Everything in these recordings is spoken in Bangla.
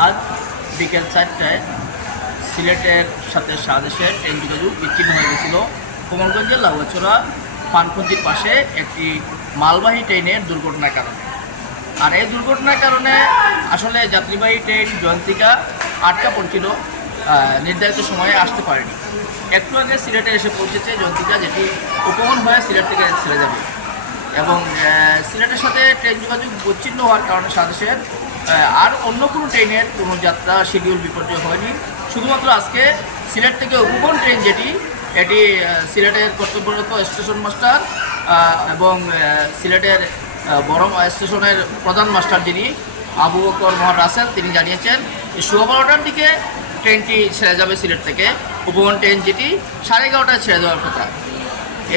আজ বিকেল 4টায় সিলেটের সাথে সাদেশের ট্রেন যোগাযোগ বিচ্ছিন্ন হয়ে গেছিল কোমরগঞ্জের লাউয়াছড়া পানখুন্তির পাশে একটি মালবাহী ট্রেনের দুর্ঘটনার কারণে। আর এই দুর্ঘটনার কারণে আসলে যাত্রীবাহী ট্রেন জয়ন্তিকা আটকা পড়ছিল, নির্ধারিত সময়ে আসতে পারেনি। একটু আগে সিলেটে এসে পৌঁছেছে জয়ন্তিকা, যেটি উপবন হয়ে সিলেট থেকে ছেড়ে যাবে। এবং সিলেটের সাথে ট্রেন যোগাযোগ বিচ্ছিন্ন হওয়ার কারণে সাদেশের আর অন্য কোনো ট্রেনের কোনো যাত্রা শিডিউল বিপর্যয় হয়নি। শুধুমাত্র আজকে সিলেট থেকে উপবন ট্রেন যেটি, এটি সিলেটের কর্তব্যরত স্টেশন মাস্টার এবং সিলেটের বড় স্টেশনের প্রধান মাস্টার যিনি আবু বকর মোহাম্মদ রাসেল, তিনি জানিয়েছেন যে 11:15টার দিকে ট্রেনটি ছেড়ে যাবে সিলেট থেকে। উপবন ট্রেন যেটি 11:30টায় ছেড়ে যাওয়ার কথা।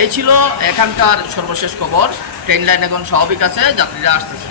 এই ছিল এখানকার সর্বশেষ খবর। ট্রেন লাইন এখন স্বাভাবিক আছে, যাত্রীরা আসতেছে।